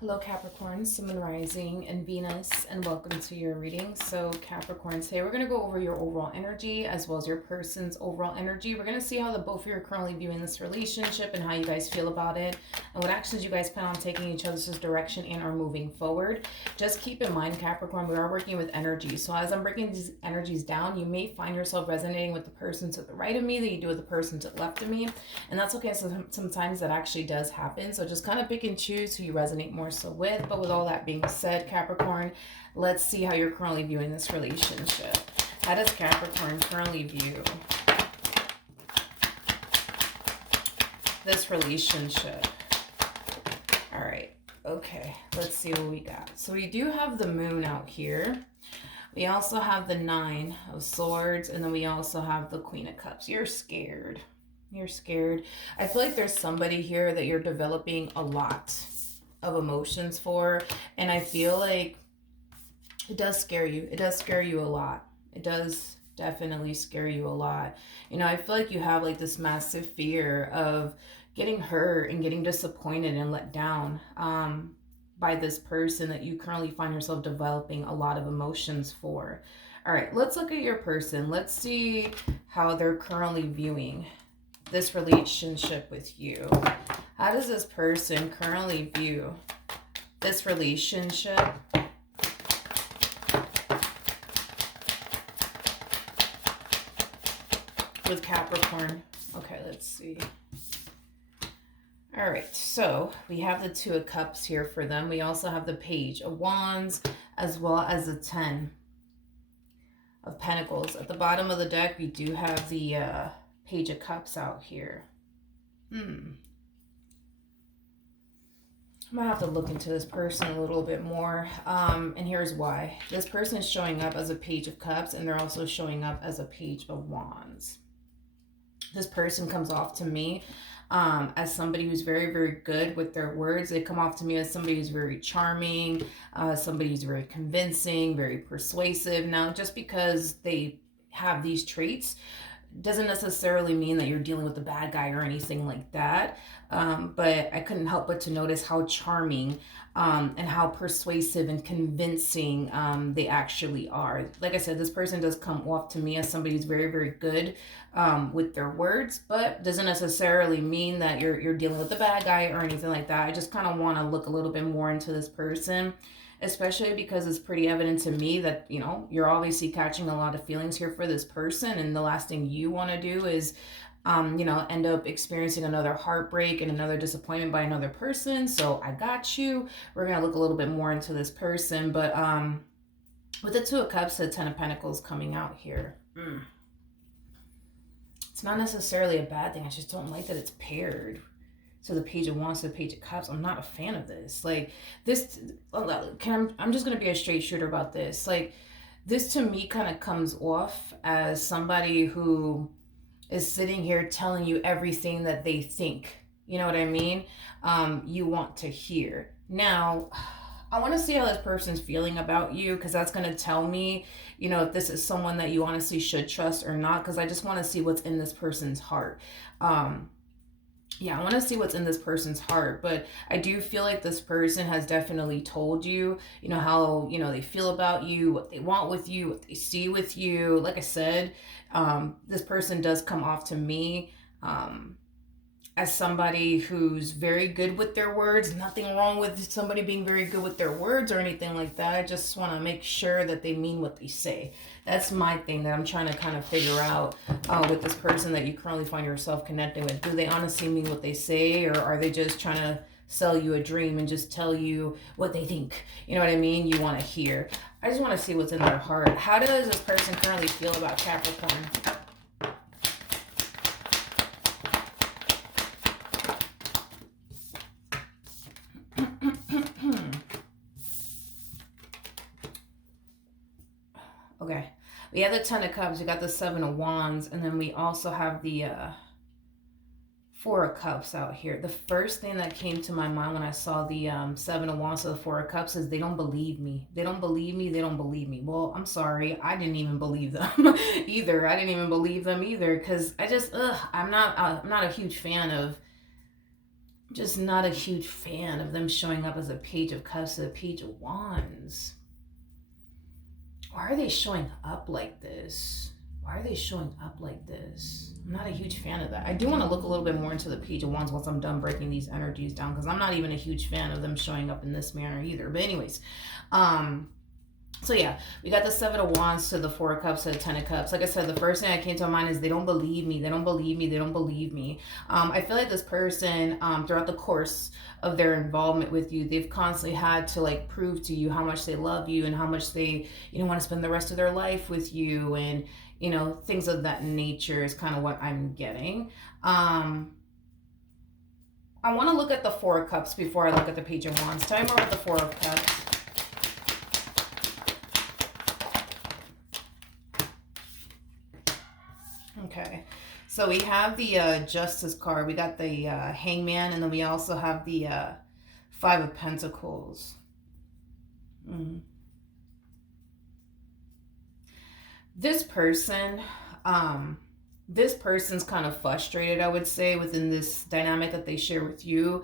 Hello Capricorn, Sun, Moon, Rising, and Venus, and welcome to your reading. So Capricorn, today we're going to go over your overall energy as well as your person's overall energy. We're going to see how the both of you are currently viewing this relationship and how you guys feel about it and what actions you guys plan on taking each other's direction and are moving forward. Just keep in mind, Capricorn, we are working with energy. So as I'm breaking these energies down, you may find yourself resonating with the person to the right of me that you do with the person to the left of me. And that's okay. So sometimes that actually does happen. So just kind of pick and choose who you resonate more so with. But with all that being said, Capricorn, let's see how you're currently viewing this relationship. How does Capricorn currently view this relationship? All right. Okay. Let's see what we got. So we do have the moon out here. We also have the 9 of Swords. And then we also have the Queen of Cups. You're scared. You're scared. I feel like there's somebody here that you're developing a lot of emotions for, and I feel like it does scare you. It does scare you a lot. It does definitely scare you a lot. You know, I feel like you have like this massive fear of getting hurt and getting disappointed and let down by this person that you currently find yourself developing a lot of emotions for. All right, let's look at your person. Let's see how they're currently viewing this relationship with you. How does this person currently view this relationship with Capricorn? Okay, let's see. All right, so we have the 2 of Cups here for them. We also have the Page of Wands as well as the 10 of Pentacles. At the bottom of the deck, we do have the Page of Cups out here. I might have to look into this person a little bit more. And here's why. This person is showing up as a Page of Cups, and they're also showing up as a Page of Wands. This person comes off to me as somebody who's very, very good with their words. They come off to me as somebody who's very charming, somebody who's very convincing, very persuasive. Now, just because they have these traits doesn't necessarily mean that you're dealing with a bad guy or anything like that. But I couldn't help but to notice how charming and how persuasive and convincing they actually are. Like I said, this person does come off to me as somebody who's very, very good with their words, but doesn't necessarily mean that you're dealing with a bad guy or anything like that. I just kind of want to look a little bit more into this person, especially because it's pretty evident to me that, you know, you're obviously catching a lot of feelings here for this person, and the last thing you want to do is you know, end up experiencing another heartbreak and another disappointment by another person. So I got you. We're gonna look a little bit more into this person, but with the 2 of Cups, the 10 of Pentacles coming out here, it's not necessarily a bad thing. I just don't like that it's paired. So the Page of Wands to the Page of Cups. I'm not a fan of this. Like this, I'm just gonna be a straight shooter about this. Like this to me kind of comes off as somebody who is sitting here telling you everything that they think, you know what I mean, you want to hear. Now, I want to see how this person's feeling about you, because that's going to tell me, you know, if this is someone that you honestly should trust or not, because I just want to see what's in this person's heart. Yeah, I want to see what's in this person's heart, but I do feel like this person has definitely told you, you know, how, you know, they feel about you, what they want with you, what they see with you. Like I said, this person does come off to me as somebody who's very good with their words. Nothing wrong with somebody being very good with their words or anything like that. I just want to make sure that they mean what they say. That's my thing that I'm trying to kind of figure out with this person that you currently find yourself connecting with. Do they honestly mean what they say, or are they just trying to sell you a dream and just tell you what they think, you know what I mean, you want to hear? I just want to see what's in their heart. How does this person currently feel about Capricorn? Okay, we have the 10 of Cups, we got the 7 of Wands, and then we also have the 4 of Cups out here. The first thing that came to my mind when I saw the 7 of Wands to the 4 of Cups is they don't believe me. They don't believe me. They don't believe me. Well, I'm sorry. I didn't even believe them either. I didn't even believe them either, because I just, I'm not a huge fan of just not a huge fan of them showing up as a page of cups to a page of wands. Why are they showing up like this? Why are they showing up like this? I'm not a huge fan of that. I do want to look a little bit more into the page of wands once I'm done breaking these energies down, because I'm not even a huge fan of them showing up in this manner either. But anyways, so yeah, we got the Seven of Wands to the Four of Cups to the Ten of Cups. Like I said, the first thing that came to my mind is they don't believe me. They don't believe me. They don't believe me. I feel like this person, throughout the course of their involvement with you, they've constantly had to like prove to you how much they love you and how much they, want to spend the rest of their life with you, and things of that nature is kind of what I'm getting. I want to look at the Four of Cups before I look at the Page of Wands. Tell me more about the Four of Cups. Okay, so we have the Justice card. We got the Hangman, and then we also have the Five of Pentacles. This person, this person's kind of frustrated, I would say, within this dynamic that they share with you,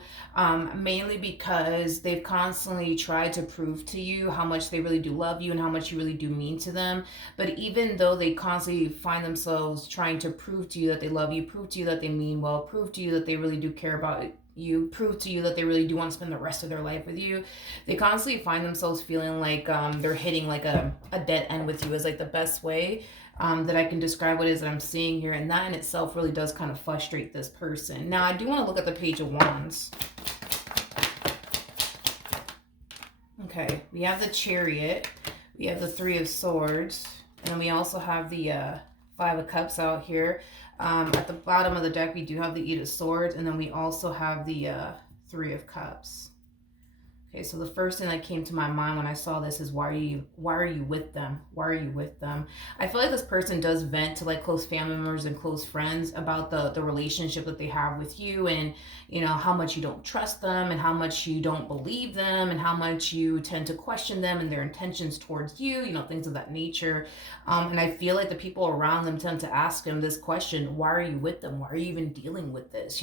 mainly because they've constantly tried to prove to you how much they really do love you and how much you really do mean to them. But even though they constantly find themselves trying to prove to you that they love you, prove to you that they mean well, prove to you that they really do care about you, prove to you that they really do want to spend the rest of their life with you, they constantly find themselves feeling like they're hitting like a dead end with you, is like the best way that I can describe what it is that I'm seeing here. And that in itself really does kind of frustrate this person. Now, I do want to look at the Page of Wands. Okay, we have the Chariot. We have the Three of Swords. And then we also have the Five of Cups out here. At the bottom of the deck, we do have the Eight of Swords. And then we also have the Three of Cups. Okay, so the first thing that came to my mind when I saw this is why are you with them? Why are you with them? I feel like this person does vent to like close family members and close friends about the relationship that they have with you, and how much you don't trust them and how much you don't believe them and how much you tend to question them and their intentions towards you, things of that nature. And I feel like the people around them tend to ask them this question: why are you with them? Why are you even dealing with this?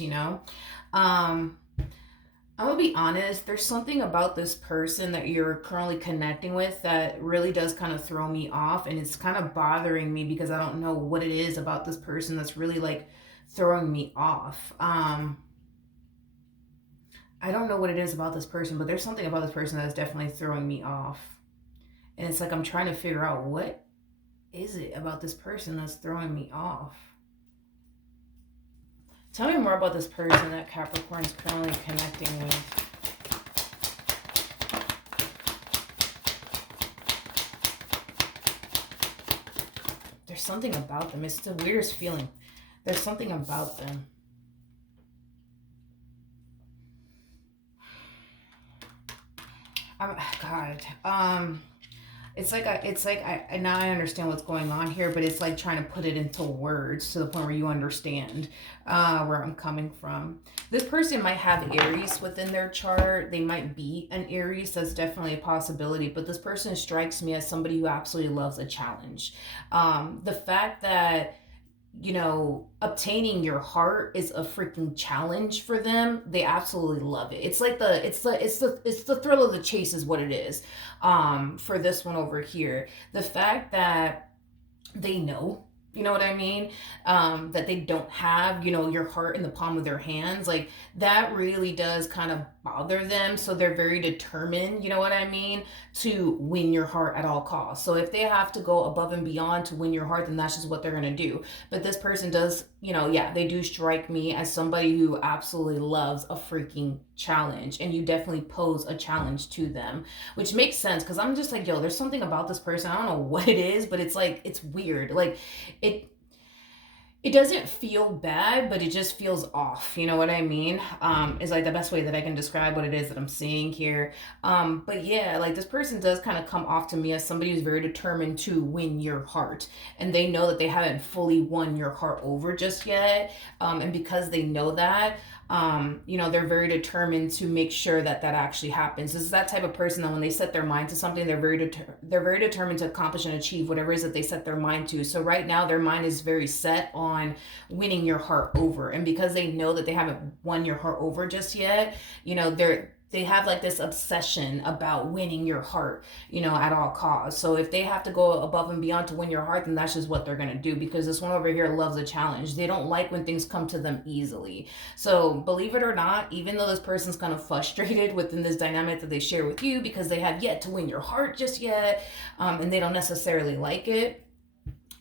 I'm gonna be honest, there's something about this person that you're currently connecting with that really does kind of throw me off, and it's kind of bothering me because I don't know what it is about this person that's really like throwing me off. I don't know what it is about this person, but there's something about this person that's definitely throwing me off. And it's like I'm trying to figure out, what is it about this person that's throwing me off? Tell me more about this person that Capricorn is currently connecting with. There's something about them. It's the weirdest feeling. There's something about them. God. It's like I now I understand what's going on here, but it's like trying to put it into words to the point where you understand where I'm coming from. This person might have Aries within their chart. They might be an Aries. That's definitely a possibility. But this person strikes me as somebody who absolutely loves a challenge. The fact that obtaining your heart is a freaking challenge for them. They absolutely love it. It's like it's the thrill of the chase is what it is. For this one over here, the fact that they know, you know what I mean? That they don't have, your heart in the palm of their hands. Like that really does kind of bother them. So they're very determined, you know what I mean, to win your heart at all costs. So if they have to go above and beyond to win your heart, then that's just what they're going to do. But this person does, they do strike me as somebody who absolutely loves a freaking challenge. And you definitely pose a challenge to them, which makes sense because I'm just like, yo, there's something about this person. I don't know what it is, but it's like, it's weird. Like it doesn't feel bad, but it just feels off. You know what I mean? Is like the best way that I can describe what it is that I'm seeing here. But yeah, like this person does kind of come off to me as somebody who's very determined to win your heart. And they know that they haven't fully won your heart over just yet. And because they know that, They're very determined to make sure that that actually happens. This is that type of person that when they set their mind to something, they're very determined to accomplish and achieve whatever it is that they set their mind to. So right now, their mind is very set on winning your heart over, and because they know that they haven't won your heart over just yet, they have like this obsession about winning your heart, at all costs. So if they have to go above and beyond to win your heart, then that's just what they're going to do, because this one over here loves a challenge. They don't like when things come to them easily. So believe it or not, even though this person's kind of frustrated within this dynamic that they share with you because they have yet to win your heart just yet, and they don't necessarily like it,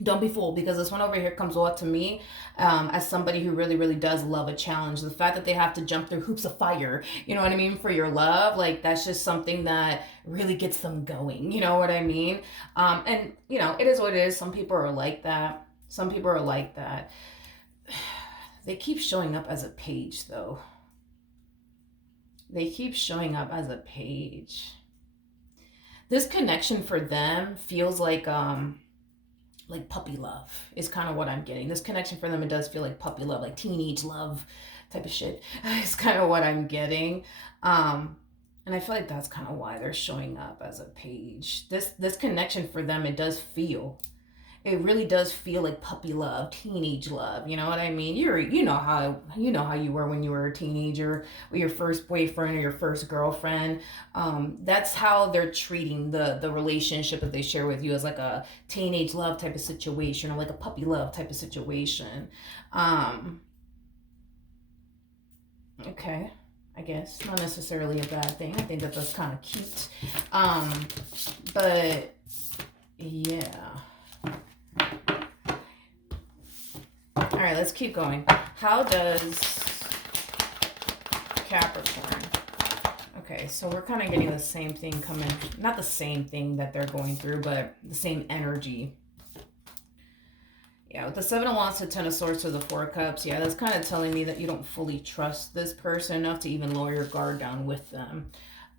don't be fooled, because this one over here comes off to me as somebody who really, really does love a challenge. The fact that they have to jump through hoops of fire, you know what I mean, for your love, like that's just something that really gets them going, you know what I mean? And, it is what it is. Some people are like that. Some people are like that. They keep showing up as a page, though. They keep showing up as a page. This connection for them feels like puppy love is kind of what I'm getting. This connection for them, it does feel like puppy love, like teenage love type of shit. It's kind of what I'm getting. And I feel like that's kind of why they're showing up as a page. This connection for them, it really does feel like puppy love, teenage love. You know what I mean? You know how you were when you were a teenager with your first boyfriend or your first girlfriend. That's how they're treating the relationship that they share with you, as like a teenage love type of situation, or like a puppy love type of situation. Okay, I guess not necessarily a bad thing. I think that that's kind of cute. But yeah. All right, let's keep going. How does Capricorn? Okay, so we're kind of getting the same thing coming. Not the same thing that they're going through, but the same energy. Yeah, with the Seven of Wands, the Ten of Swords, to the Four of Cups. Yeah, that's kind of telling me that you don't fully trust this person enough to even lower your guard down with them.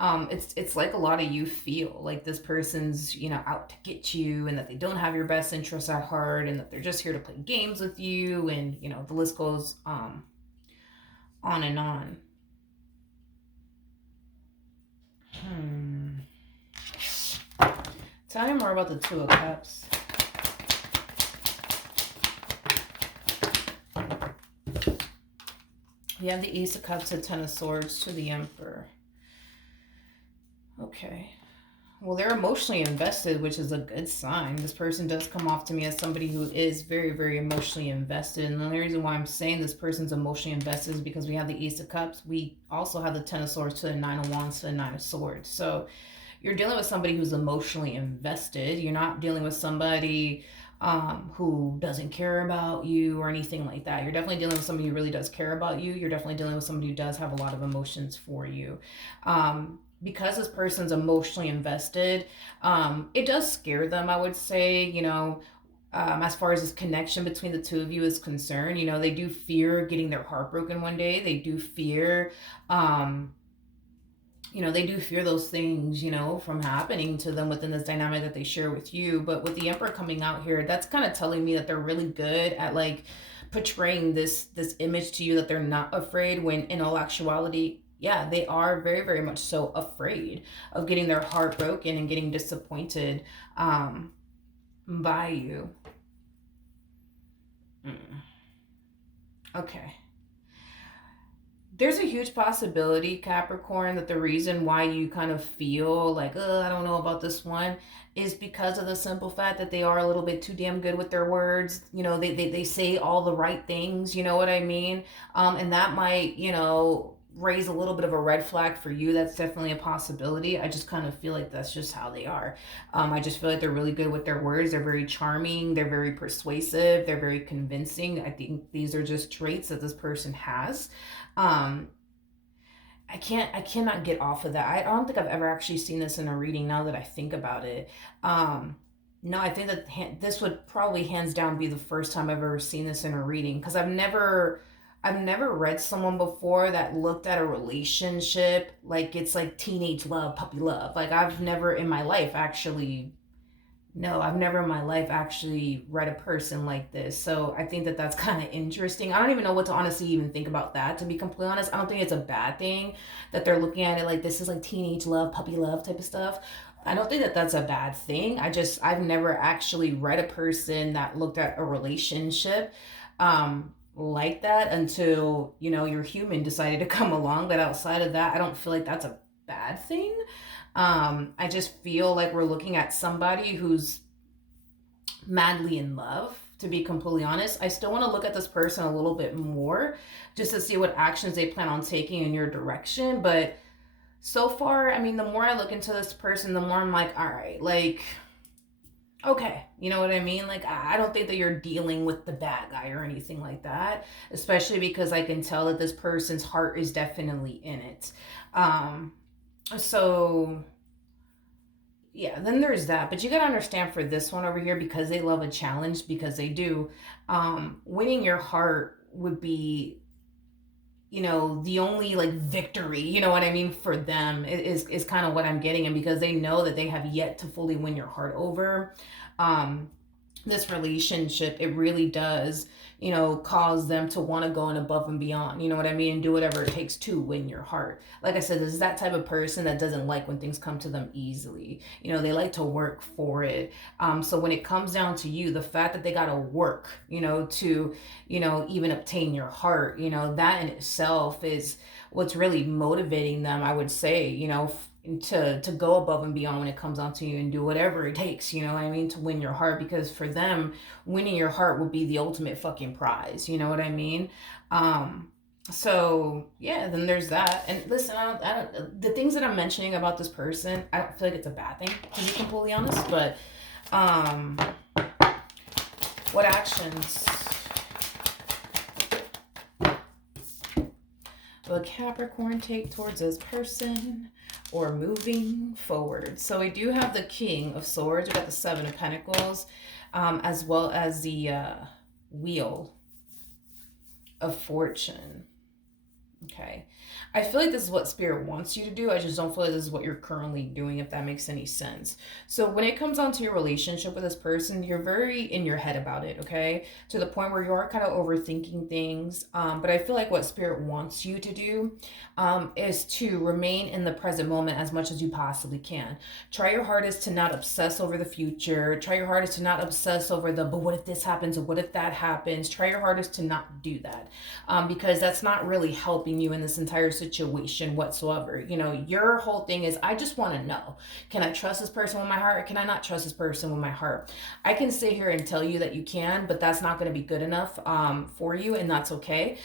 It's like a lot of you feel like this person's, out to get you, and that they don't have your best interests at heart, and that they're just here to play games with you, and, the list goes on and on. Tell me more about the Two of Cups. You have the Ace of Cups, the Ten of Swords, to the Emperor. Okay. Well, they're emotionally invested, which is a good sign. This person does come off to me as somebody who is very, very emotionally invested. And the only reason why I'm saying this person's emotionally invested is because we have the Ace of Cups. We also have the Ten of Swords to the Nine of Wands to the Nine of Swords. So you're dealing with somebody who's emotionally invested. You're not dealing with somebody who doesn't care about you or anything like that. You're definitely dealing with somebody who really does care about you. You're definitely dealing with somebody who does have a lot of emotions for you. Because this person's emotionally invested, it does scare them, I would say, as far as this connection between the two of you is concerned. They do fear getting their heart broken one day. They do fear, they do fear those things, from happening to them within this dynamic that they share with you. But with the Emperor coming out here, that's kind of telling me that they're really good at like portraying this image to you that they're not afraid, when in all actuality, yeah, they are very, very much so afraid of getting their heart broken and getting disappointed by you. Okay. There's a huge possibility, Capricorn, that the reason why you kind of feel like, I don't know about this one, is because of the simple fact that they are a little bit too damn good with their words. They say all the right things, you know what I mean? And that might, raise a little bit of a red flag for you. That's definitely a possibility. I just kind of feel like that's just how they are. I just feel like they're really good with their words. They're very charming. They're very persuasive. They're very convincing. I think these are just traits that this person has. I cannot get off of that. I don't think I've ever actually seen this in a reading, now that I think about it. No, I think that this would probably hands down be the first time I've ever seen this in a reading, because I've never read someone before that looked at a relationship like it's like teenage love, puppy love. Like I've never in my life actually No, I've never in my life actually read a person like this. So I think that that's kind of interesting. I don't even know what to honestly even think about that, to be completely honest. I don't think it's a bad thing that they're looking at it like this is like teenage love, puppy love type of stuff. I don't think that that's a bad thing. I've never actually read a person that looked at a relationship like that until, your human decided to come along. But outside of that, I don't feel like that's a bad thing. I just feel like we're looking at somebody who's madly in love, to be completely honest. I still want to look at this person a little bit more just to see what actions they plan on taking in your direction. But so far, I mean, the more I look into this person, the more I'm like, all right, like, okay, you know what I mean? Like, I don't think that you're dealing with the bad guy or anything like that, especially because I can tell that this person's heart is definitely in it. Um, so yeah, then there's that. But you gotta understand for this one over here, because they love a challenge, because they do, winning your heart would be, the only like victory, you know what I mean, for them is kind of what I'm getting. And because they know that they have yet to fully win your heart over, um, this relationship, it really does, cause them to want to go and above and beyond, you know what I mean, and do whatever it takes to win your heart. Like I said, this is that type of person that doesn't like when things come to them easily. They like to work for it. So when it comes down to you, the fact that they got to work, to, even obtain your heart, that in itself is what's really motivating them, I would say, to go above and beyond when it comes down to you and do whatever it takes, you know what I mean, to win your heart. Because for them, winning your heart would be the ultimate fucking prize, you know what I mean. So yeah, then there's that. And listen, the things that I'm mentioning about this person, I don't feel like it's a bad thing, to be completely honest. But um what actions will a Capricorn take towards this person or moving forward? So we do have the King of Swords, we got the Seven of Pentacles, as well as the Wheel of Fortune. Okay. I feel like this is what Spirit wants you to do. I just don't feel like this is what you're currently doing, if that makes any sense. So when it comes down to your relationship with this person, you're very in your head about it, okay? To the point where you are kind of overthinking things. But I feel like what Spirit wants you to do is to remain in the present moment as much as you possibly can. Try your hardest to not obsess over the future. Try your hardest to not obsess over but what if this happens or what if that happens? Try your hardest to not do that, because that's not really helping you in this entire situation whatsoever. Your whole thing is, I just want to know, can I trust this person with my heart, or can I not trust this person with my heart? I can sit here and tell you that you can, but that's not going to be good enough for you, and that's okay.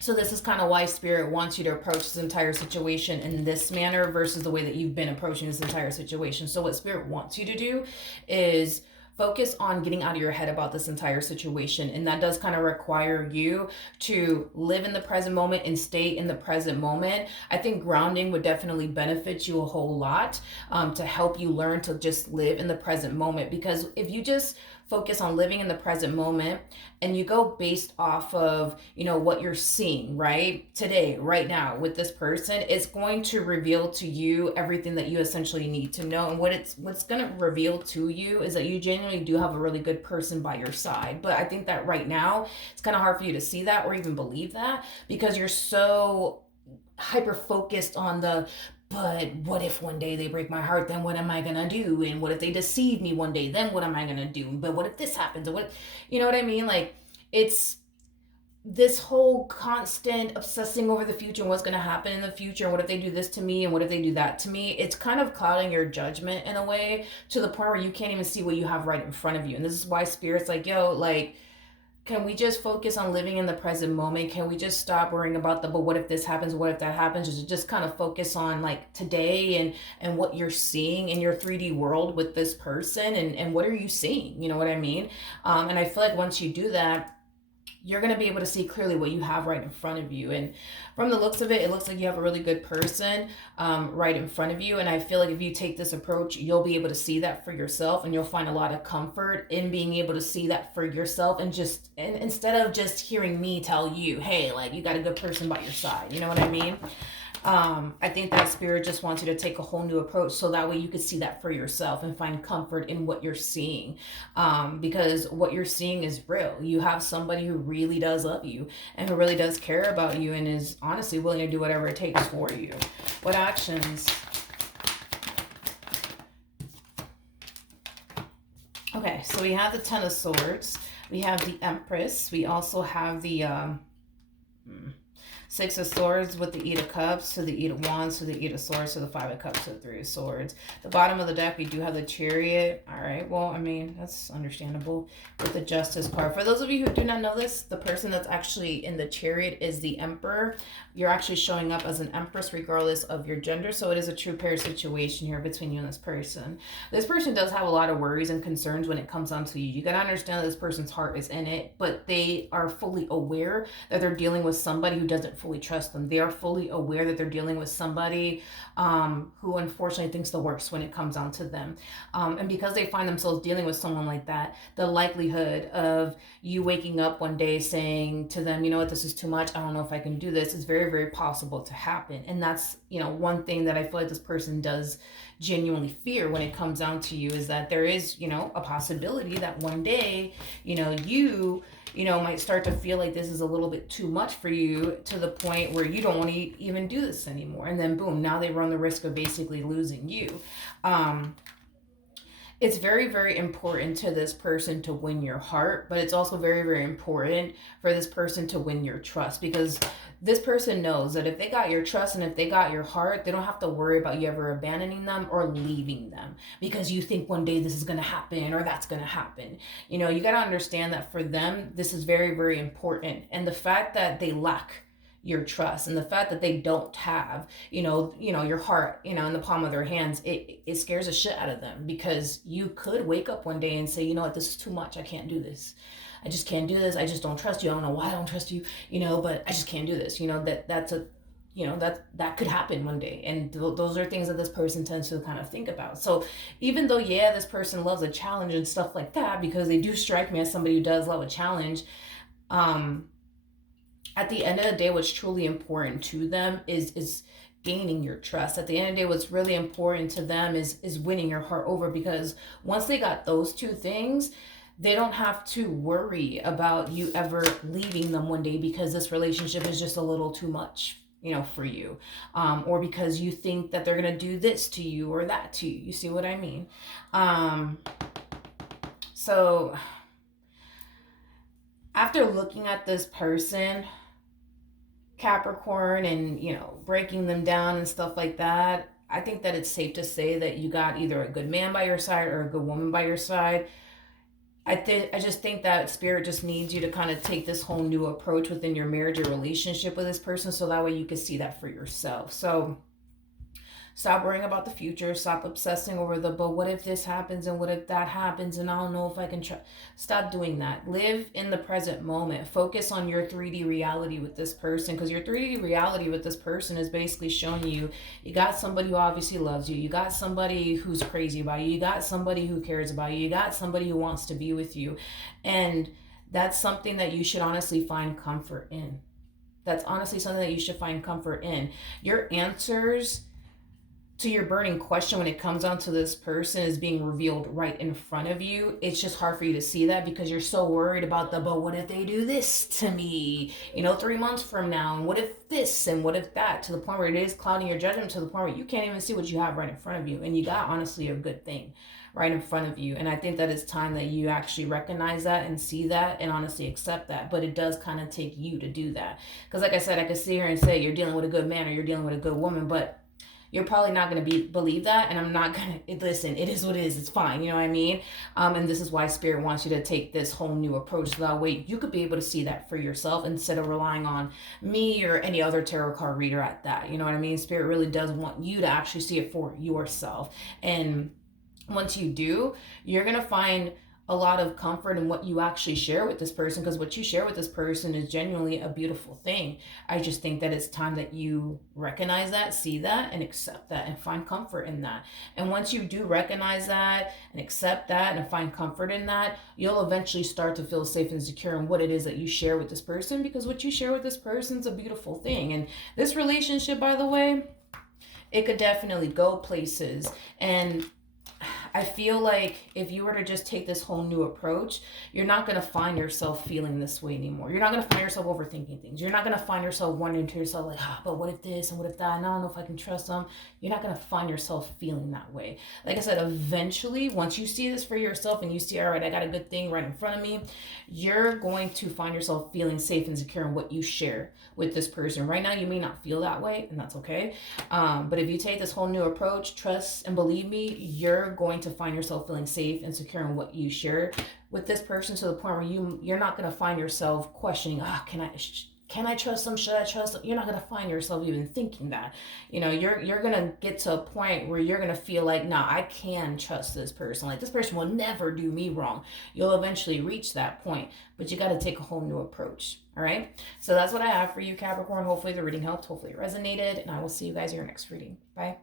So this is kind of why Spirit wants you to approach this entire situation in this manner versus the way that you've been approaching this entire situation. So what Spirit wants you to do is focus on getting out of your head about this entire situation. And that does kind of require you to live in the present moment and stay in the present moment. I think grounding would definitely benefit you a whole lot, to help you learn to just live in the present moment. Because if you just focus on living in the present moment and you go based off of what you're seeing right today, right now with this person, it's going to reveal to you everything that you essentially need to know. And what's going to reveal to you is that you genuinely do have a really good person by your side. But I think that right now it's kind of hard for you to see that or even believe that, because you're so hyper focused on but what if one day they break my heart, then what am I gonna do? And what if they deceive me one day, then what am I gonna do? But what if this happens? Or what, you know what I mean? Like, it's this whole constant obsessing over the future and what's going to happen in the future, and what if they do this to me and what if they do that to me. It's kind of clouding your judgment in a way, to the point where you can't even see what you have right in front of you. And this is why Spirit's like, yo, like, can we just focus on living in the present moment? Can we just stop worrying about but what if this happens, what if that happens? Just kind of focus on like today and what you're seeing in your 3D world with this person, and what are you seeing, you know what I mean? And I feel like once you do that, you're going to be able to see clearly what you have right in front of you. And from the looks of it, it looks like you have a really good person right in front of you. And I feel like if you take this approach, you'll be able to see that for yourself, and you'll find a lot of comfort in being able to see that for yourself. And instead of just hearing me tell you, hey, like, you got a good person by your side, you know what I mean? I think that Spirit just wants you to take a whole new approach so that way you can see that for yourself and find comfort in what you're seeing. Because what you're seeing is real. You have somebody who really does love you and who really does care about you and is honestly willing to do whatever it takes for you. What actions? Okay, so we have the Ten of Swords. We have the Empress. We also have the Six of Swords with the Eight of Cups to the Eight of Wands to the Eight of Swords to the Five of Cups to the Three of Swords. The bottom of the deck, we do have the Chariot. All right, well, I mean, that's understandable with the Justice card. For those of you who do not know this, the person that's actually in the Chariot is the Emperor. You're actually showing up as an Empress regardless of your gender, so it is a true pair situation here between you and this person. This person does have a lot of worries and concerns when it comes down to you. You got to understand that this person's heart is in it, but they are fully aware that they're dealing with somebody who doesn't fully trust them. They are fully aware that they're dealing with somebody who unfortunately thinks the worst when it comes down to them. And because they find themselves dealing with someone like that, the likelihood of you waking up one day saying to them, you know what, this is too much, I don't know if I can do this, is very, very possible to happen. And that's, you know, one thing that I feel like this person does genuinely fear when it comes down to you, is that there is, you know, a possibility that one day, you know, you know, might start to feel like this is a little bit too much for you, to the point where you don't want to even do this anymore. And then boom, now they run the risk of basically losing you. It's very, very important to this person to win your heart, but it's also very, very important for this person to win your trust, because this person knows that if they got your trust and if they got your heart, they don't have to worry about you ever abandoning them or leaving them because you think one day this is going to happen or that's going to happen. You know, you got to understand that for them, this is very, very important. And the fact that they lack your trust and the fact that they don't have, you know, your heart, you know, in the palm of their hands, it scares the shit out of them, because you could wake up one day and say, you know what, this is too much. I can't do this. I just can't do this. I just don't trust you. I don't know why I don't trust you, you know, but I just can't do this. You know, that's a, you know, that could happen one day. And those are things that this person tends to kind of think about. So even though, yeah, this person loves a challenge and stuff like that, because they do strike me as somebody who does love a challenge, at the end of the day, what's truly important to them is gaining your trust. At the end of the day, what's really important to them is winning your heart over, because once they got those two things, they don't have to worry about you ever leaving them one day because this relationship is just a little too much, you know, for you, or because you think that they're gonna do this to you or that to you. You see what I mean? So after looking at this person, Capricorn, and, you know, breaking them down and stuff like that, I think that it's safe to say that you got either a good man by your side or a good woman by your side. I just think that Spirit just needs you to kind of take this whole new approach within your marriage or relationship with this person, so that way you can see that for yourself. So stop worrying about the future. Stop obsessing over the, but what if this happens and what if that happens and I don't know if I can try. Stop doing that. Live in the present moment. Focus on your 3D reality with this person, because your 3D reality with this person is basically showing you got somebody who obviously loves you. You got somebody who's crazy about you. You got somebody who cares about you. You got somebody who wants to be with you. And that's something that you should honestly find comfort in. That's honestly something that you should find comfort in. Your answers to your burning question when it comes down to this person is being revealed right in front of you. It's just hard for you to see that because you're so worried about the, but what if they do this to me, you know, 3 months from now, and what if this and what if that, to the point where it is clouding your judgment, to the point where you can't even see what you have right in front of you. And you got honestly a good thing right in front of you. And I think that it's time that you actually recognize that and see that and honestly accept that. But it does kind of take you to do that. Because like I said, I could sit here and say you're dealing with a good man or you're dealing with a good woman, but you're probably not going to believe that, and I'm not going to, listen, it is what it is, it's fine, you know what I mean? And this is why Spirit wants you to take this whole new approach, so that way you could be able to see that for yourself instead of relying on me or any other tarot card reader at that, you know what I mean? Spirit really does want you to actually see it for yourself. And once you do, you're going to find a lot of comfort in what you actually share with this person, because what you share with this person is genuinely a beautiful thing. I just think that it's time that you recognize that, see that, and accept that, and find comfort in that. And once you do recognize that and accept that and find comfort in that, you'll eventually start to feel safe and secure in what it is that you share with this person, because what you share with this person is a beautiful thing. And this relationship, by the way, it could definitely go places. And I feel like if you were to just take this whole new approach, you're not going to find yourself feeling this way anymore. You're not going to find yourself overthinking things. You're not going to find yourself wondering to yourself, like, ah, but what if this and what if that? And I don't know if I can trust them. You're not going to find yourself feeling that way. Like I said, eventually, once you see this for yourself and you see, all right, I got a good thing right in front of me, you're going to find yourself feeling safe and secure in what you share with this person. Right now, you may not feel that way, and that's okay. But if you take this whole new approach, trust and believe me, you're going to find yourself feeling safe and secure in what you share with this person, to the point where you're not going to find yourself questioning, can I trust them? Should I trust them? You're not going to find yourself even thinking that. You're going to get to a point where you're going to feel like, nah, I can trust this person. Like, this person will never do me wrong. You'll eventually reach that point, but you got to take a whole new approach. All right. So that's what I have for you, Capricorn. Hopefully the reading helped. Hopefully it resonated, and I will see you guys in your next reading. Bye.